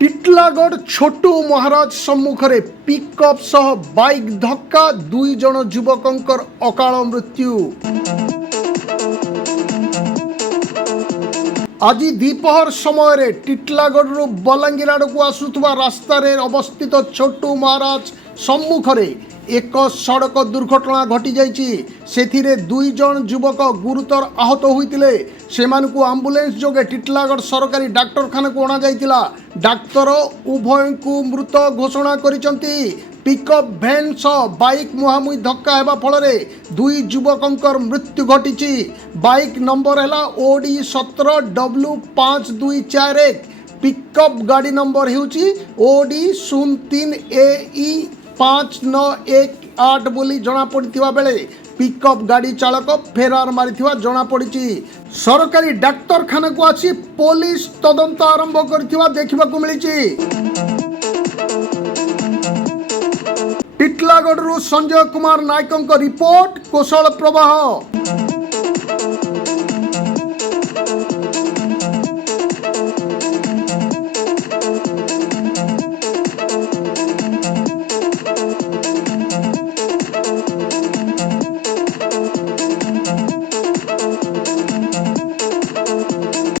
টিটলাগড় छोटू महाराज सम्मुखरे pickup सह bike धक्का 2 जन युवकंकर अकाल मृत्यु। आज द्विपहर समय टिटलागढ़ बलांगीर आड़ को आसुवा रास्तार अवस्थित छोटू महाराज सम्मुखरे एक सड़क दुर्घटना घटी जाइए। 2 जन युवक गुरुतर आहत होते सेमानकु आम्बुलेंस जोगे टिटलागढ़ सरकारी डाक्तरखाना को अणा जाइतिला। डाक्तर उभय को मृत घोषणा करिसंती। पिकअप भैन सह बाइक मुहांमुही धक्का हेबा फलरे 2 युवकंकर मृत्यु घटी। बाइक नंबर है OD 17W5241। पिकअप गाड़ी नंबर होउची OD 03AE 5918 बोली जना पड़िथिबा बेले पिकअप गाड़ी चालक फेरार मारिथिबा जना पड़िछि। सरकारी डाक्तरखाना को आसी पुलिस तदंत आरंभ करथिबा देखिबाकू मिलिछि। टिटलागढ़ संजय कुमार नायक रिपोर्ट कौशल प्रवाह।